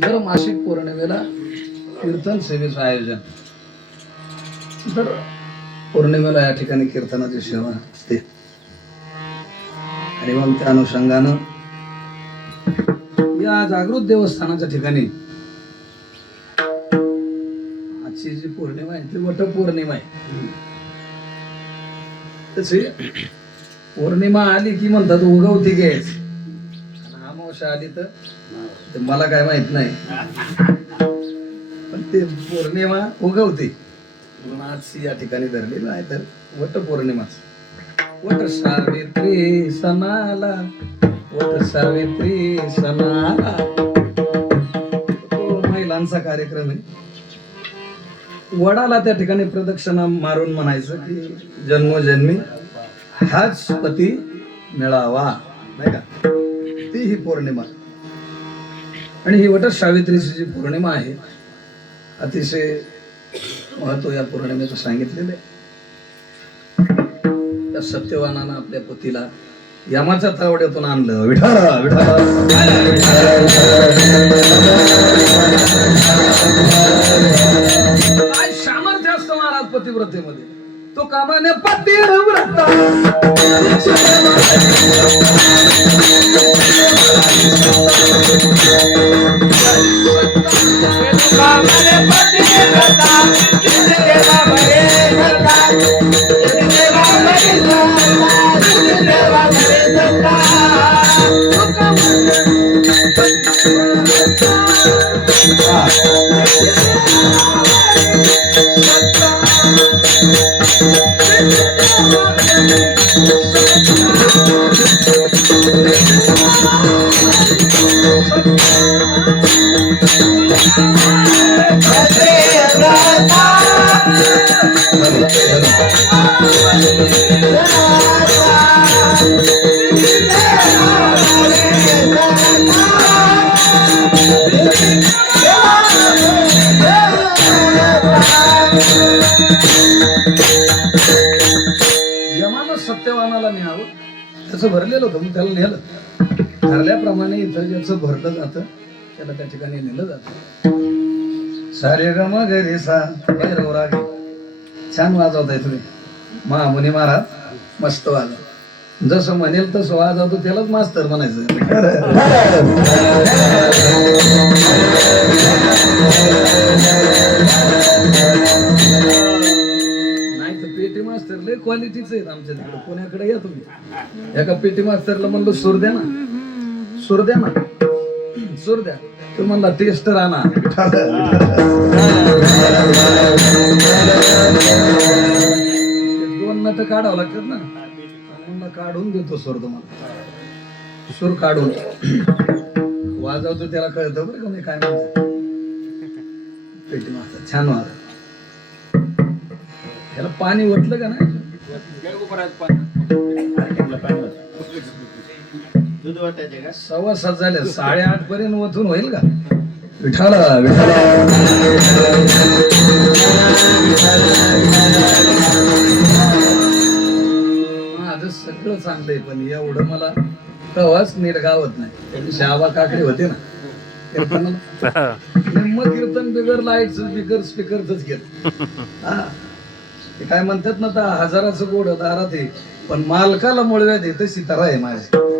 दर मासिक पौर्णिमेला कीर्तन सेवेचं आयोजन. दर पौर्णिमेला या ठिकाणी कीर्तनाची सेवा असते. आणि मग त्या अनुषंगानं या जागृत देवस्थानाच्या ठिकाणी आजची जी पौर्णिमा आहे ती वट पौर्णिमा आहे. तशी पौर्णिमा आली की म्हणतात उगवती घ्यायची. अमावस्या आली तर? ते मला काय माहीत नाही. पण ते पौर्णिमा उगवते. आज या ठिकाणी धरली नाही तर वट पौर्णिमाच. वट सावित्री सणाला वट सावित्री सणाला. तो महिलांचा कार्यक्रम आहे. वडाला त्या ठिकाणी प्रदक्षिणा मारून म्हणायचं की जन्मोजन्मी हाच पती मिळावा. नाही का? ती ही पौर्णिमा. आणि ही वट सावित्रीची जी पौर्णिमा आहे. अतिशय महत्त्व या पौर्णिमेचं सांगितलेलं आहे. त्या सत्यवानानं आपल्या पतीला यमाच्या तावड्यातून आणलं. विठाला काय सामर्थ्य असतं महाराज पतिव्रतेमध्ये? तो कामाने पतिव्रता यमानं सत्यवानाला न्यावं त्याचं भरलेलं होतं मग त्याला नेलं. ठरल्याप्रमाणे इतर ज्याचं भरलं जातं त्याला त्या ठिकाणी नेलं जातं. सारे ग रे सा भैरव रागे. छान वाजवताय तुम्ही. महामुनी महाराज मस्त वाजव. जसं म्हणेल तसं वाजवतो त्यालाच मास्तर म्हणायचं. मास्तर लय क्वालिटीच आहेत आमच्या तिकडे. पुण्याकडे या तुम्ही. एका पेटी मास्टरला म्हणलं सूर द्या ना. सूर द्या ना. सूर द्या. तो म्हणला टेस्टर आणा दोन नट काढावं लागतात ना. म्हणलं काढून देतो सूर तुम्हाला. सूर काढून. वाजवतो त्याला कळतं बरं का मी काय म्हणतो पेटी मास्तर छान वाजव त्याला पाणी ओतलं का नाही? सव्वा सात झाले साडेआठ पर्यंत ओतून होईल का? विठाला विठाला. माझं सगळं चांगलंय पण एवढं मला कवाच नीट गावत नाही. शाबा काकडे होते ना. निम्म कीर्तन बिगर लाइट बिगर स्पीकरच घेत. हा. ते काय म्हणतात ना तर हजाराचं गोड दारात आहे पण मालकाला मुळव्या देत सितारा आहे माझे.